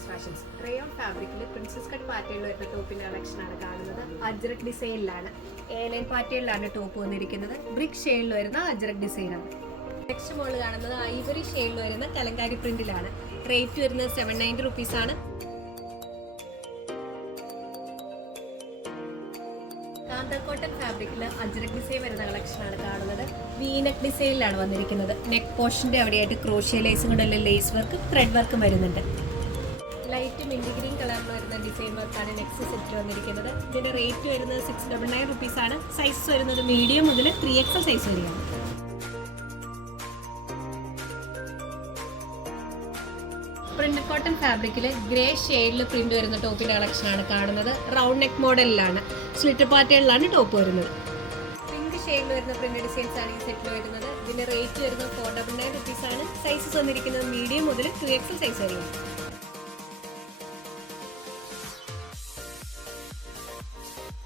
Previous fashions rayon ഫാബ്രിക്കിൽ princess cut പാറ്റേണിൽ വരുന്ന ടോപ്പിന്റെ കളക്ഷനാണ് കാണുന്നത്. അജ്രക് ഡിസൈനിലാണ് എ ലൈൻ പാറ്റേണിലാണ് ടോപ്പ് വന്നിരിക്കുന്നത്. ബ്രിക് ഷെയ്ഡിൽ വരുന്ന അജ്രക് ഡിസൈനാണ് നെക്സ്റ്റ് മോൾ കാണുന്നത് ഐവറി ഷെയ്ഡിൽ വരുന്ന കലങ്കാരി പ്രിന്റിലാണ് റേറ്റ് വരുന്നത് സെവൻ നയന്റി റുപ്പീസ് ആണ്. കാന്തക്കോട്ടൻ ഫാബ്രിക്കിൽ അജ്രക് ഡിസൈൻ വരുന്ന കളക്ഷനാണ് കാണുന്നത്. വീനക് ഡിസൈനിലാണ് വന്നിരിക്കുന്നത്. നെക്ക് പോർഷന്റെ അവിടെയായിട്ട് ക്രോഷ്യ ലേസും കൊണ്ടുള്ള ലേസ് വർക്കും ത്രെഡ് വർക്കും വരുന്നുണ്ട്. ലൈറ്റ് മിന്റ് ഗ്രീൻ കളറിൽ വരുന്ന ഡിസൈൻ വർക്കാണ് നെക്സ്റ്റ് സെറ്റ് വന്നിരിക്കുന്നത്. ഇതിന്റെ റേറ്റ് വരുന്നത് സിക്സ് ഡബിൾ നയൻ റുപ്പീസ് ആണ്. സൈസ് വരുന്നത് മീഡിയം മുതൽ ത്രീ എക്സൽ സൈസ് വരെയാണ്. പ്രിന്റ് കോട്ടൺ ഫാബ്രിക്കിൽ ഗ്രേ ഷെയ്ഡിൽ പ്രിന്റ് വരുന്ന ടോപ്പിന്റെ കളക്ഷനാണ് കാണുന്നത്. റൗണ്ട് നെക്ക് മോഡലിലാണ് സ്ലിറ്റർ പാറ്റേണിലാണ് ടോപ്പ് വരുന്നത്. പിങ്ക് ഷെയ്ഡിൽ വരുന്ന പ്രിന്റ് ഡിസൈൻസ് ആണ് ഈ സെറ്റിൽ വരുന്നത്. ഇതിന്റെ റേറ്റ് വരുന്നത് ഫോർ ഡബിൾ നയൻ റുപ്പീസ് ആണ്. സൈസസ് വന്നിരിക്കുന്നത് മീഡിയം മുതൽ ടു എക്സൽ സൈസ് വരെയാണ്.